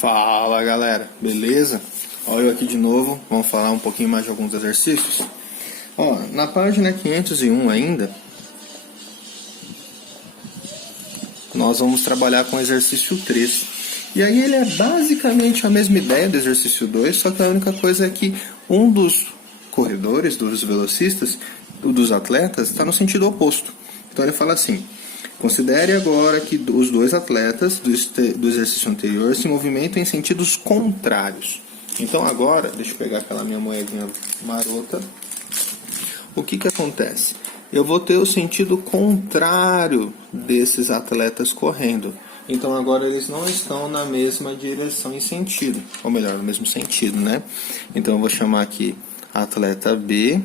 Fala galera, beleza? Olha eu aqui de novo, vamos falar um pouquinho mais de alguns exercícios. Ó, na página 501 ainda, nós vamos trabalhar com o exercício 3. E aí ele é basicamente a mesma ideia do exercício 2, só que a única coisa é que um dos corredores, dos velocistas, dos atletas, está no sentido oposto. Então ele fala assim: considere agora que os dois atletas do exercício anterior se movimentam em sentidos contrários. Então agora, deixa eu pegar aquela minha moedinha marota. O que acontece? Eu vou ter o sentido contrário desses atletas correndo. Então agora eles não estão na mesma direção e sentido. Ou melhor, no mesmo sentido, né? Então eu vou chamar aqui atleta B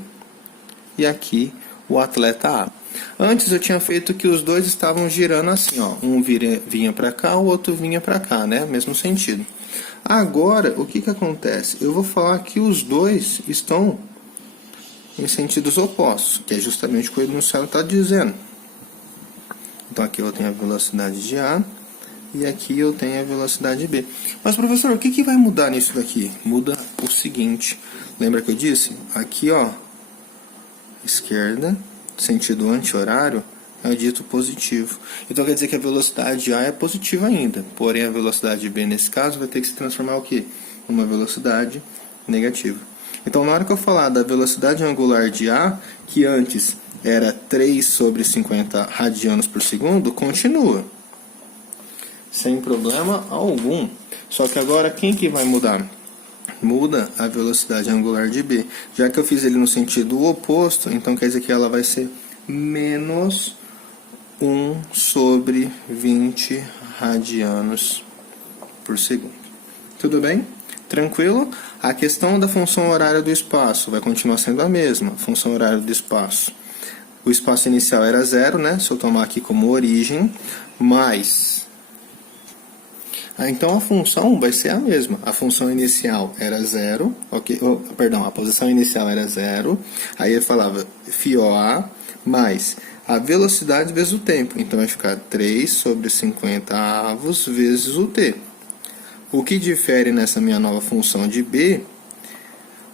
e aqui o atleta A. Antes eu tinha feito que os dois estavam girando assim, ó. Um vinha para cá, o outro vinha para cá, né? Mesmo sentido. Agora, o que acontece? Eu vou falar que os dois estão em sentidos opostos, que é justamente o que o enunciado está dizendo. Então aqui eu tenho a velocidade de A e aqui eu tenho a velocidade B. Mas professor, o que vai mudar nisso daqui? Muda o seguinte. Lembra que eu disse? Aqui, ó, esquerda, sentido anti-horário, é o dito positivo. Então quer dizer que a velocidade A é positiva ainda. Porém a velocidade B nesse caso vai ter que se transformar o quê? Numa velocidade negativa. Então na hora que eu falar da velocidade angular de A, que antes era 3 sobre 50 radianos por segundo, continua. Sem problema algum. Só que agora quem que vai mudar? Muda a velocidade angular de B. Já que eu fiz ele no sentido oposto, então quer dizer que ela vai ser menos 1 sobre 20 radianos por segundo. Tudo bem? Tranquilo? A questão da função horária do espaço vai continuar sendo a mesma. Função horária do espaço. O espaço inicial era 0, né? Se eu tomar aqui como origem, mais... Então a função vai ser a mesma. A função inicial era 0, ok? Perdão, a posição inicial era 0. Aí eu falava φA mais a velocidade vezes o tempo. Então vai ficar 3 sobre 50 avos vezes o t. O que difere nessa minha nova função de B,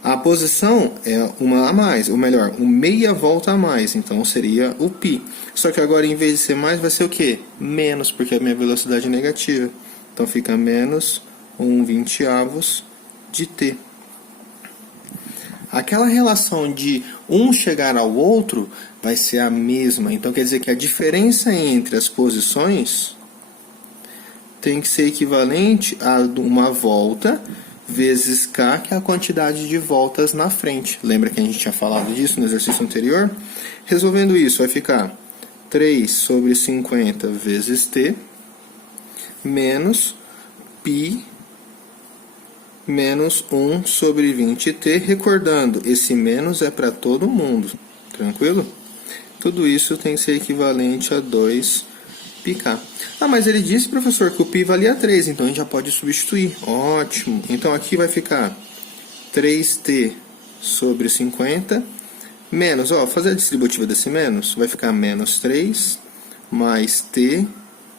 a posição é uma a mais, ou melhor, meia volta a mais, então seria o π. Só que agora em vez de ser mais, vai ser o quê? Menos, porque a minha velocidade é negativa. Então fica menos 1/20 de t. Aquela relação de um chegar ao outro vai ser a mesma. Então quer dizer que a diferença entre as posições tem que ser equivalente a uma volta vezes k, que é a quantidade de voltas na frente. Lembra que a gente tinha falado disso no exercício anterior? Resolvendo isso, vai ficar 3 sobre 50 vezes t menos π menos 1 sobre 20t. Recordando, esse menos é para todo mundo. Tranquilo? Tudo isso tem que ser equivalente a 2πk. Ah, mas ele disse, professor, que o π valia 3, então a gente já pode substituir. Ótimo. Então aqui vai ficar 3t sobre 50 menos, ó, fazer a distributiva desse menos, vai ficar menos 3 mais t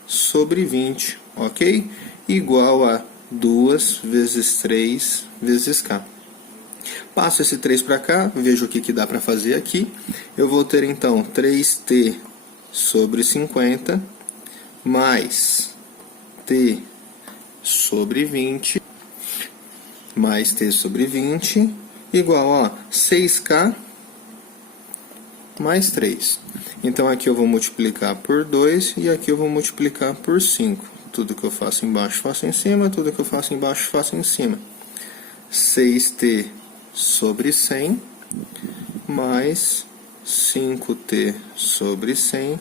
sobre 20, ok? Igual a 2 vezes 3 vezes k. Passo esse 3 para cá, vejo o que dá para fazer aqui. Eu vou ter então 3t sobre 50 mais t sobre 20 mais t sobre 20 igual a 6k mais 3. Então aqui eu vou multiplicar por 2 e aqui eu vou multiplicar por 5. Tudo que eu faço embaixo faço em cima, tudo que eu faço embaixo faço em cima. 6t sobre 100 mais 5t sobre 100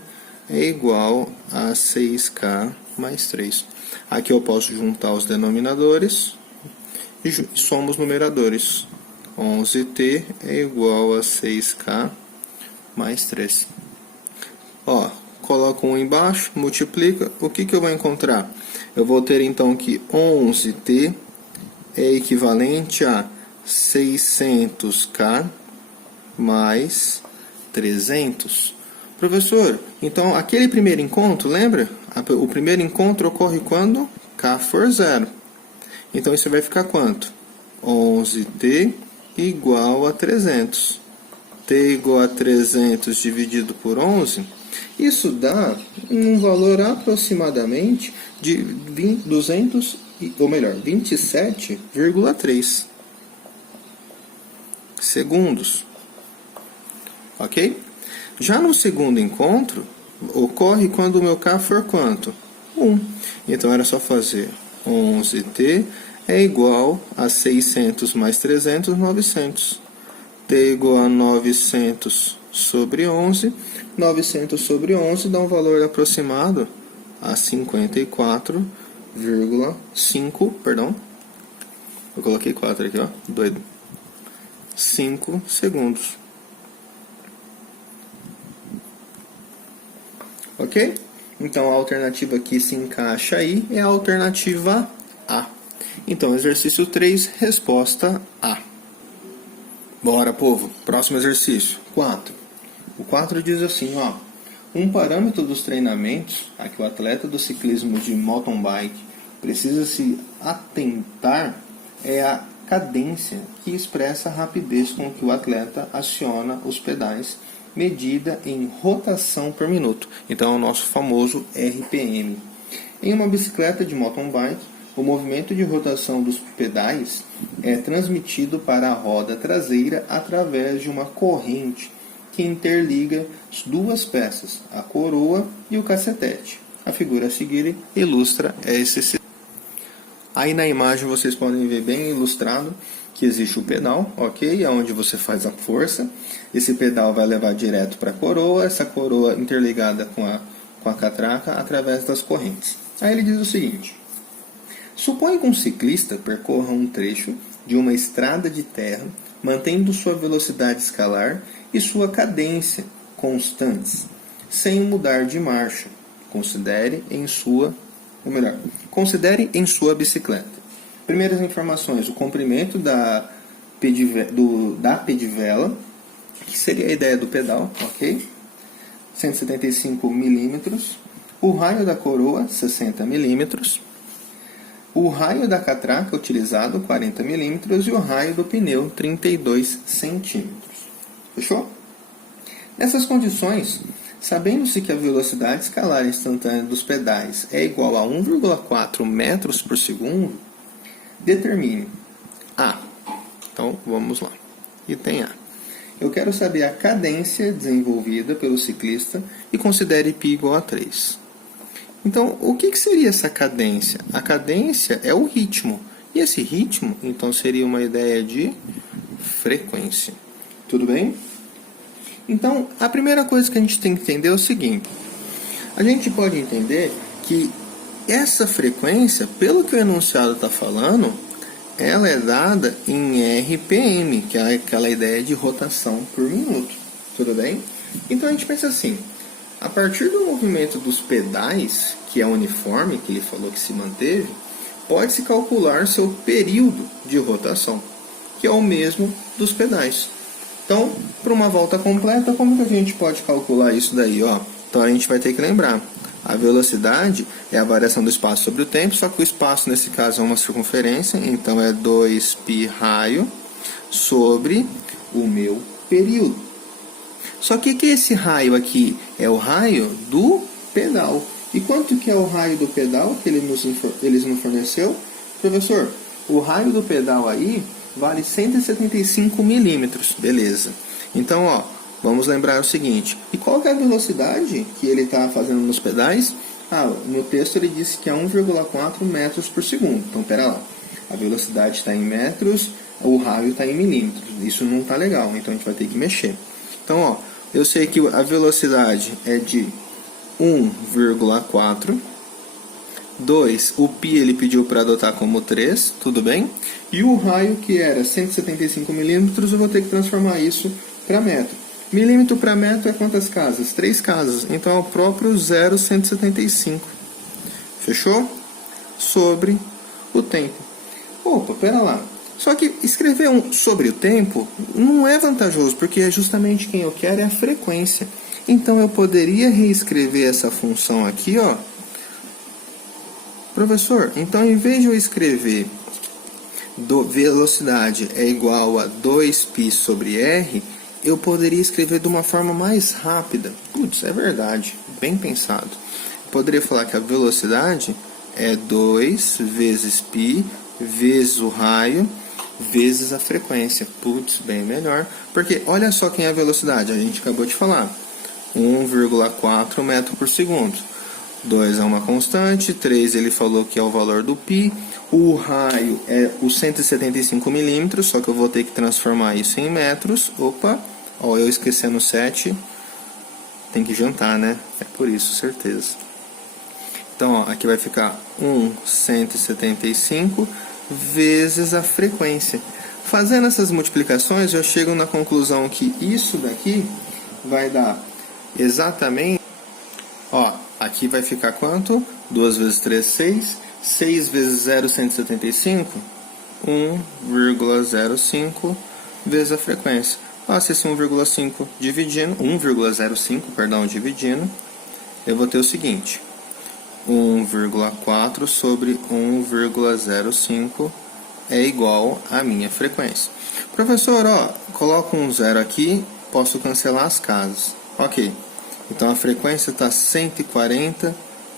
é igual a 6k mais 3. Aqui eu posso juntar os denominadores e somos numeradores. 11t é igual a 6k mais 3. Ó, coloco 1 embaixo, multiplica. O que eu vou encontrar? Eu vou ter então que 11t é equivalente a 600k mais 300. Professor, então aquele primeiro encontro, lembra? O primeiro encontro ocorre quando k for 0. Então isso vai ficar quanto? 11t igual a 300. t igual a 300 dividido por 11, isso dá um valor aproximadamente de 27,3 segundos. Ok? Já no segundo encontro, ocorre quando o meu K for quanto? 1. Então era só fazer 11t é igual a 600 mais 300, 900. t igual a 900 sobre 11. 900 sobre 11 dá um valor aproximado a 54,5, perdão. Eu coloquei 4 aqui, ó. Doido. 5 segundos. Ok? Então a alternativa que se encaixa aí é a alternativa A. Então, exercício 3, resposta A. Bora, povo. Próximo exercício, 4. O 4 diz assim, ó. Um parâmetro dos treinamentos a que o atleta do ciclismo de mountain bike precisa se atentar é a cadência que expressa a rapidez com que o atleta aciona os pedais, medida em rotação por minuto. Então é o nosso famoso RPM. Em uma bicicleta de mountain bike, o movimento de rotação dos pedais é transmitido para a roda traseira através de uma corrente que interliga duas peças, a coroa e o cacetete. A figura a seguir ilustra esse sistema. Aí na imagem vocês podem ver bem ilustrado que existe o pedal, ok? É onde você faz a força. Esse pedal vai levar direto para a coroa, essa coroa interligada com a catraca através das correntes. Aí ele diz o seguinte: suponha que um ciclista percorra um trecho de uma estrada de terra, mantendo sua velocidade escalar e sua cadência constantes, sem mudar de marcha. Considere em sua bicicleta. Primeiras informações: o comprimento da pedivela, que seria a ideia do pedal, ok? 175 milímetros. O raio da coroa, 60 milímetros. O raio da catraca utilizado, 40 milímetros. E o raio do pneu, 32 centímetros. Fechou? Nessas condições, sabendo-se que a velocidade escalar instantânea dos pedais é igual a 1,4 metros por segundo, determine A. Então, vamos lá. Item A. Eu quero saber a cadência desenvolvida pelo ciclista e considere π igual a 3. Então, o que seria essa cadência? A cadência é o ritmo. E esse ritmo, então, seria uma ideia de frequência. Tudo bem? Então, a primeira coisa que a gente tem que entender é o seguinte. A gente pode entender que essa frequência, pelo que o enunciado está falando, ela é dada em RPM, que é aquela ideia de rotação por minuto. Tudo bem? Então a gente pensa assim, a partir do movimento dos pedais, que é uniforme, que ele falou que se manteve, pode-se calcular seu período de rotação, que é o mesmo dos pedais. Então, para uma volta completa, como que a gente pode calcular isso daí? Ó? Então a gente vai ter que lembrar. A velocidade é a variação do espaço sobre o tempo, só que o espaço nesse caso é uma circunferência, então é 2π raio sobre o meu período. Só que esse raio aqui é o raio do pedal. E quanto que é o raio do pedal que eles nos forneceu? Professor, o raio do pedal aí vale 175 milímetros. Beleza. Então, ó, vamos lembrar o seguinte. E qual que é a velocidade que ele está fazendo nos pedais? No texto ele disse que é 1,4 metros por segundo. Então, pera lá. A velocidade está em metros, o raio está em milímetros. Isso não está legal, então a gente vai ter que mexer. Então, ó, eu sei que a velocidade é de 1,4. 2, o π ele pediu para adotar como 3, tudo bem? E o raio, que era 175 milímetros, eu vou ter que transformar isso para metro. Milímetro para metro é quantas casas? 3 casas. Então é o próprio 0,175. Fechou? Sobre o tempo. Opa, pera lá. Só que escrever sobre o tempo não é vantajoso, porque justamente quem eu quero é a frequência. Então eu poderia reescrever essa função aqui, ó. Professor, então em vez de eu escrever velocidade é igual a 2π sobre r, eu poderia escrever de uma forma mais rápida. Putz, é verdade, bem pensado. Eu poderia falar que a velocidade é 2 vezes π vezes o raio vezes a frequência. Putz, bem melhor. Porque olha só quem é a velocidade, a gente acabou de falar. 1,4 metro por segundo. 2 é uma constante, 3 ele falou que é o valor do π. O raio é os 175 milímetros, só que eu vou ter que transformar isso em metros. Opa, ó, eu esquecendo 7. Tem que jantar, né? É por isso, certeza. Então, ó, aqui vai ficar 175 vezes a frequência. Fazendo essas multiplicações, eu chego na conclusão que isso daqui vai dar exatamente... Ó, aqui vai ficar quanto? 2 vezes 3, 6. 6 vezes 0, 175. 1,05 vezes a frequência. Ó, se esse 1,05 dividindo, 1,05, perdão, dividindo, eu vou ter o seguinte. 1,4 sobre 1,05 é igual à minha frequência. Professor, ó, coloco um zero aqui, posso cancelar as casas. Ok, então a frequência está 140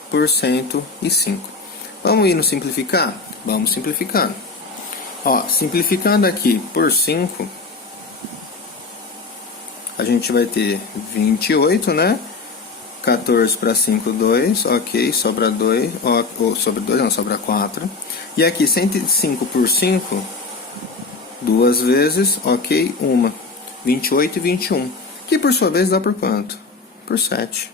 por 105. Vamos ir no simplificar? Vamos simplificando. Ó, simplificando aqui por 5, a gente vai ter 28, né? 14 para 5, 2, ok, sobra 2, sobre 2 não, sobra 4. E aqui 105 por 5, duas vezes, ok, uma. 28 e 21, que por sua vez dá por quanto? Por 7.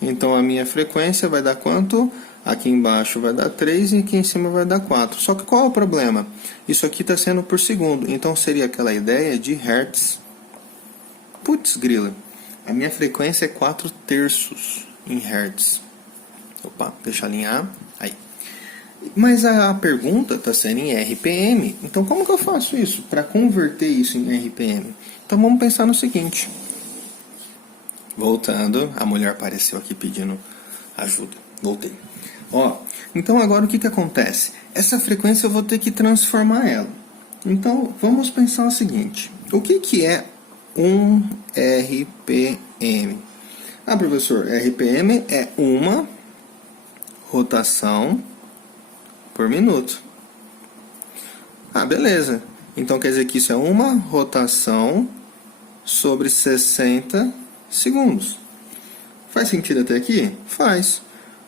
Então a minha frequência vai dar quanto? Aqui embaixo vai dar 3 e aqui em cima vai dar 4. Só que qual é o problema? Isso aqui está sendo por segundo, então seria aquela ideia de hertz. Putz, grila. A minha frequência é 4 terços em hertz. Opa, deixa eu alinhar. Aí. Mas a pergunta está sendo em RPM. Então como que eu faço isso? Para converter isso em RPM? Então vamos pensar no seguinte. Voltando, a mulher apareceu aqui pedindo ajuda. Voltei. Ó, então agora o que acontece? Essa frequência eu vou ter que transformar ela. Então vamos pensar o seguinte. O que é um RPM? Ah, professor, RPM é uma rotação por minuto. Ah, beleza. Então quer dizer que isso é uma rotação sobre 60 segundos. Faz sentido até aqui? Faz.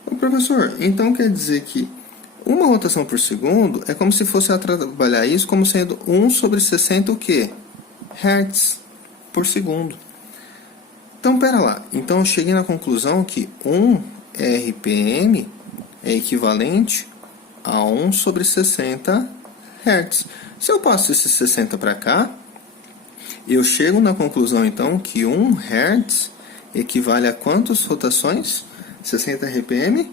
Ô, professor, então quer dizer que uma rotação por segundo é como se fosse a trabalhar isso como sendo 1 sobre 60 o quê? Hertz por segundo. Então, pera lá. Então, eu cheguei na conclusão que 1 RPM é equivalente a 1 sobre 60 Hz. Se eu passo esse 60 para cá, eu chego na conclusão, então, que 1 Hz equivale a quantas rotações? 60 RPM?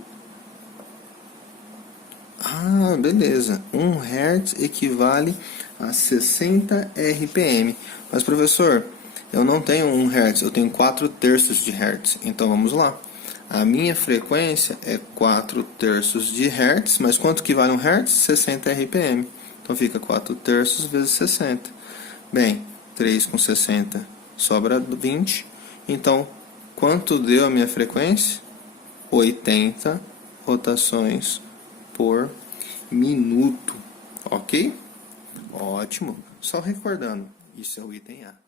Ah, beleza. 1 Hz equivale a 60 RPM. Mas, professor, eu não tenho 1 Hz, eu tenho 4 terços de Hz. Então, vamos lá. A minha frequência é 4 terços de Hz, mas quanto que vale 1 Hz? 60 RPM. Então, fica 4 terços vezes 60. Bem, 3 com 60 sobra 20. Então, quanto deu a minha frequência? 80 rotações por minuto. Ok? Ótimo. Só recordando, isso é o item A.